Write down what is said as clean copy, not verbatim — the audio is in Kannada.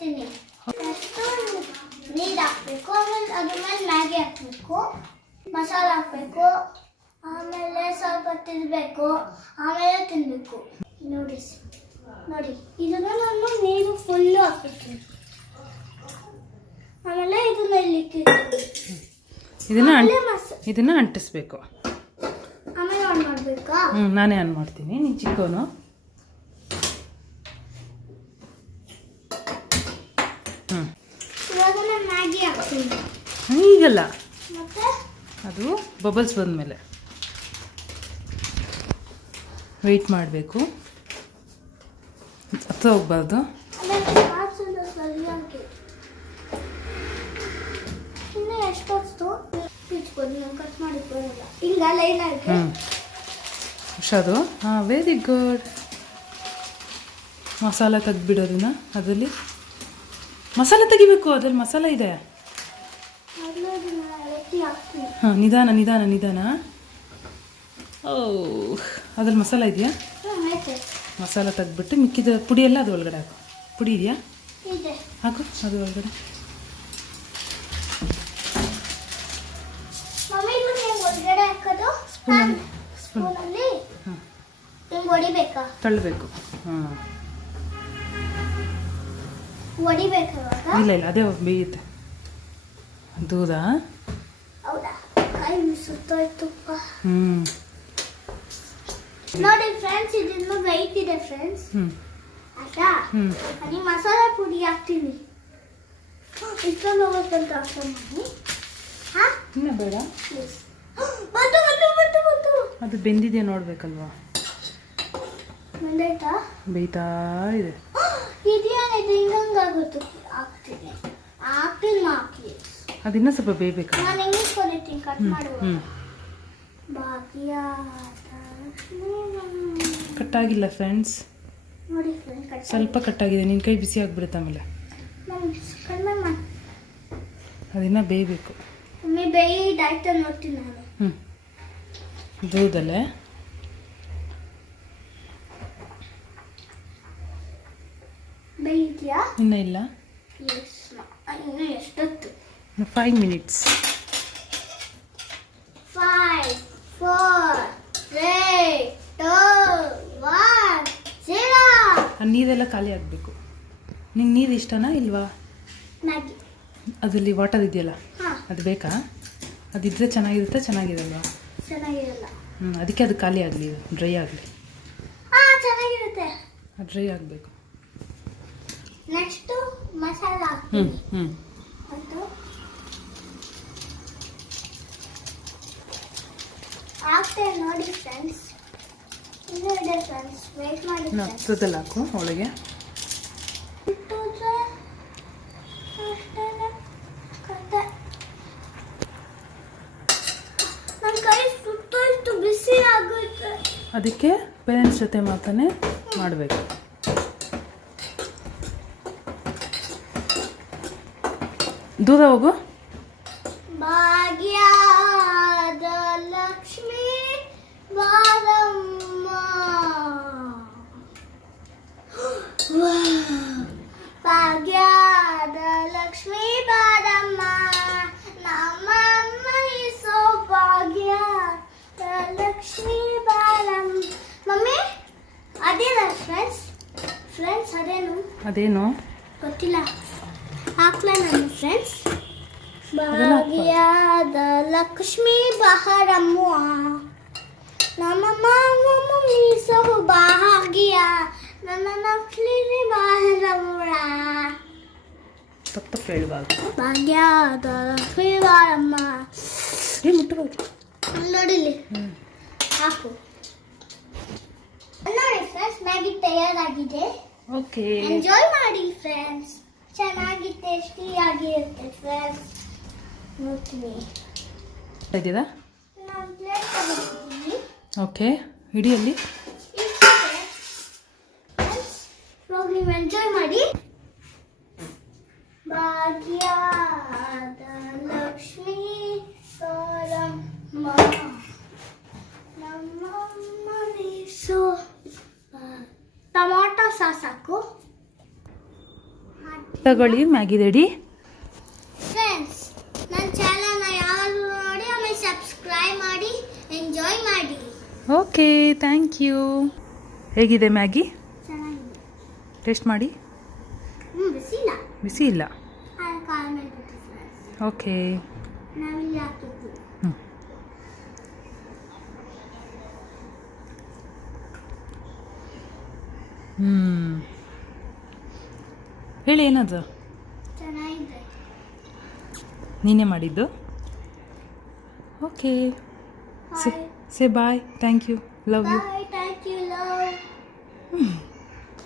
ತೋರಿಸ್ತೀನಿ. ಫಸ್ಟು ನೀರು ಹಾಕಬೇಕು, ಆಮೇಲೆ ಅದ್ರ ಮೇಲೆ ಮ್ಯಾಗಿ ಹಾಕಬೇಕು, ಮಸಾಲ ಹಾಕಬೇಕು, ಆಮೇಲೆ ಸ್ವಲ್ಪ ತಿನ್ನಬೇಕು, ಆಮೇಲೆ ತಿನ್ನಬೇಕು. ನೋಡಿ ನೋಡಿ, ಇದನ್ನು ನಾನು ನೀರು ಫುಲ್ಲು ಹಾಕ್ತೀನಿ. ಆಮೇಲೆ ಇದನ್ನ ಇದನ್ನ ಅಂಟಿಸ್ಬೇಕು. ಆಮೇಲೆ ಆನ್ ಮಾಡಬೇಕಾ? ನಾನೇ ಆನ್ ಮಾಡ್ತೀನಿ, ನೀನು ಚಿಕ್ಕವನು. ಇವಾಗ ನಾನು ಮ್ಯಾಗಿ ಹಾಕ್ತೀನಿ. ಈಗಲ್ಲ, ಮತ್ತೆ ಅದು ಬಬಲ್ಸ್ ಬಂದಮೇಲೆ ವೆಯ್ಟ್ ಮಾಡಬೇಕು, ಹತ್ತ ಹೋಗ್ಬಾರ್ದು. ಇನ್ನು ಎಷ್ಟೊತ್ತು ಇಟ್ಕೊಂಡು ನಾನು ಕಟ್ ಮಾಡಿ ಬರೋಲ್ಲ. ಹಿಂಗ ಲೈನ್ ಆಗಿ ಹುಷಾರು. ಹಾಂ, ವೆರಿ ಗುಡ್. ಮಸಾಲ ತೆಗ್ದುಬಿಡೋದನ್ನ, ಅದರಲ್ಲಿ ಮಸಾಲ ತೆಗಿಬೇಕು, ಅದ್ರಲ್ಲಿ ಮಸಾಲ ಇದೆ. ಹಾಂ, ನಿಧಾನ ನಿಧಾನ ನಿಧಾನ. ಓ, ಅದ್ರಲ್ಲಿ ಮಸಾಲ ಇದೆಯಾ? ಮಸಾಲ ತೆಗ್ದುಬಿಟ್ಟು ಮಿಕ್ಕಿದ ಪುಡಿ ಎಲ್ಲ ಅದು ಒಳಗಡೆ ಹಾಕು. ಪುಡಿ ಇದೆಯಾ? ಹಾಕು ಅದು ಒಳಗಡೆ. ಸ್ಪೂನಲ್ಲಿ ಹೊಡಿಬೇಕಾ? ತಳ್ಳಬೇಕು. ಹಾಂ, ಹೊಡಿಬೇಕಾ? ಇಲ್ಲ ಇಲ್ಲ, ಅದೇ ಬೇಯುತ್ತೆ. ದೂದಾ? ಹೌದಾ? ಕೈ ಸುತ್ತೋಯ್ತುಪ್ಪ. ಹ್ಞೂ ನೋಡಿ ಫ್ರೆಂಡ್ಸ್, ಇದನ್ನು ಬೇಯ್ತಿದೆ ಫ್ರೆಂಡ್ಸ್. ಆಯ್ತಾ? ನಾನು ಮಸಾಲ ಪುಡಿ ಹಾಕ್ತೀನಿ. ಇಷ್ಟೊಂದು ಹೋಗೋಕ್ಕಂತ ಆಪ್ಷನ್ ಮಾಡಿ. ಹಾಂ, ಇನ್ನೂ ಬೇಡ. ಬಂತು ಬಂತು ಬಂತು ಬಂತು. ಅದು ಬೆಂದಿದೆ ನೋಡ್ಬೇಕಲ್ವಾ? ಬಂದಾಯ್ತಾ? ಬೇಯ್ತಾ ಇದೆ. ಇದೇನಿದೆ ಹಿಂಗಾಗುತ್ತೆ? ಹಾಕ್ತೀನಿ ಹಾಕ್ತೀನಿ ಹಾಕಿ. ಅದಿನ್ನೂ ಸ್ವಲ್ಪ ಬೇಯಬೇಕು. ನಾನು ಇಂಗ್ಲೀಷ್ ಕಲಿತೀನಿ, ಕಟ್ ಮಾಡುವ. ಭಾಗ್ಯ ಕಟ್ಟಾಗಿಲ್ಲ ಫ್ರೆಂಡ್ಸ್, ನೋಡಿ ಫ್ರೆಂಡ್ಸ್, ಸ್ವಲ್ಪ ಕಟ್ಟಾಗಿದೆ. ನಿನ್ನ ಕೈ ಬಿಸಿ ಆಗಿಬಿಡುತ್ತೆ ಆಮೇಲೆ. ಅದಿನ್ನ ಬೇಯಬೇಕು. ಒಮ್ಮೆ ಬೇಯ್ದಾಯ್ತಾ ನೋಡ್ತೀನಿ ನಾನು. ದೂದಲ್ಲೇ ಬೇಯಿದ್ಯಾ? ಇನ್ನೂ ಇಲ್ಲ. ಇನ್ನು ಎಷ್ಟೊತ್ತು? 5 minutes. 5, 4, 3, 2, 1, 0. ಆ ನೀರೆಲ್ಲ ಖಾಲಿ ಆಗಬೇಕು. ನಿಂಗೆ ನೀರು ಇಷ್ಟನಾ ಇಲ್ವಾ? ಮ್ಯಾಗಿ ಅದರಲ್ಲಿ ವಾಟರ್ ಇದೆಯಲ್ಲ, ಹಾಂ, ಅದು ಬೇಕಾ? ಅದಿದ್ದರೆ ಚೆನ್ನಾಗಿರುತ್ತೆ, ಚೆನ್ನಾಗಿರಲ್ವಾ? ಚೆನ್ನಾಗಿರಲ್ಲ. ಅದಕ್ಕೆ ಅದು ಖಾಲಿ ಆಗಲಿ, ಡ್ರೈ ಆಗಲಿ. ಹಾಂ, ಚೆನ್ನಾಗಿರುತ್ತೆ. ಅದು ಡ್ರೈ ಆಗಬೇಕು. ನೆಕ್ಸ್ಟು ಮಸಾಲ ಹಾಕ್ತೀನಿ. ಮತ್ತು ಹಾಕ್ತೇನೆ ನೋಡಿ ಫ್ರೆಂಡ್ಸ್. ಇನ್ನೂ ಇದೆ ಫ್ರೆಂಡ್ಸ್, ವೇಟ್ ಮಾಡಿ. ಹತ್ತದಲ್ಲಿ ಹಾಕು ಒಳಗೆ. ನನ್ನ ಕೈ ಸುತ್ತೋಯ್ತು, ಬಿಸಿ ಆಗುತ್ತೆ. ಅದಕ್ಕೆ ಪೇರೆಂಟ್ಸ್ ಜೊತೆ ಮಾತಾನೆ ಮಾಡಬೇಕು. ದೂರ ಹೋಗು. ಭಾಗ್ಯದ ಲಕ್ಷ್ಮೀ ಬಾರಮ್ಮ, ಭಾಗ್ಯದ ಲಕ್ಷ್ಮೀ ಬಾರಮ್ಮ, ನಮ್ಮಮ್ಮ ಸೋ ಭಾಗ್ಯದ ಲಕ್ಷ್ಮೀ ಬಾರಮ್ಮ. ಮಮ್ಮಿ ಅದೇನಾ ಫ್ರೆಂಡ್ಸ್? ಅದೇನು ಗೊತ್ತಿಲ್ಲ, ಹಾಕ್ಲಾ ನಾನು ಫ್ರೆಂಡ್ಸ್. ಭಾಗ್ಯದ ಲಕ್ಷ್ಮೀ ಬಾರಮ್ಮ, ನಮ್ಮಮ್ಮ ಮೀಸೋ ಭಾಗ್ಯ, ನನ್ನ ಲಕ್ಷ್ಮೀ ಬಾರಮ್ಮ. ತಪ್ಪು ಹೇಳಬಾರ್ದು. ಭಾಗ್ಯದ ಲಕ್ಷ್ಮೀ ಬಾರಮ್ಮ. ಮುಟ್ಟಬಹುದು ನೋಡಿಲಿ, ಹಾಕು. ನೋಡಿ ಫ್ರೆಂಡ್ಸ್, ಮ್ಯಾಗಿ ತಯಾರಾಗಿದೆ. ಓಕೆ, ಎಂಜಾಯ್ ಮಾಡಿ ಫ್ರೆಂಡ್ಸ್. ಚೆನ್ನಾಗಿ ಟೇಸ್ಟಿ ಆಗಿರುತ್ತೆ ಫ್ರೆಂಡ್ಸ್. ನೋಡ್ತೀನಿ, ಇದೆಯಾ? ನಾನು ಪ್ಲೇಟ್ ತಗೊಂಡಿದ್ದೀನಿ. ಓಕೆ, ಹಿಡಿಯಲ್ಲಿ. ಇವಾಗ ನೀವು ಎಂಜಾಯ್ ಮಾಡಿ. ಭಾಗ್ಯದ ಲಕ್ಷ್ಮೀ ಬಾರಮ್ಮ, ನಮ್ಮಮ್ಮ ಟೊಮಾಟೊ ಸಾಸ್ ಹಾಕು. ತಗೊಳ್ಳಿ ಮ್ಯಾಗಿ ರೆಡಿ. ಫ್ರೆಂಡ್ಸ್, ನನ್ನ ಚಾನಲ್ನ ಯಾವಾಗಲೂ ನೋಡಿ ಆಮೇಲೆ ಸಬ್ಸ್ಕ್ರೈಬ್ ಮಾಡಿ ಎಂಜಾಯ್ ಮಾಡಿ. Okay, thank you. ಹೇಗಿದೆ ಮ್ಯಾಗಿ? ಚೆನ್ನಾಗಿದೆ. ಟೇಸ್ಟ್ ಮಾಡಿ. ಬಿಸಿಲ್ಲ, ಬಿಸಿ ಇಲ್ಲ. ಕಾಲ ಮೇಲೆ ಬಿಟ್ಟು ಫ್ರೆಂಡ್ಸ್. ಓಕೆ. ನಾವಿಲ್ಲಿ ಹಾಕಿದ್ವಿ. ಹೇಳಿ ಏನದು? ಚೆನ್ನಾಗಿದೆ. ನೀನೇ ಮಾಡಿದ್ದು? Okay. Say bye. Thank you. Love you. Bye, thank you, love.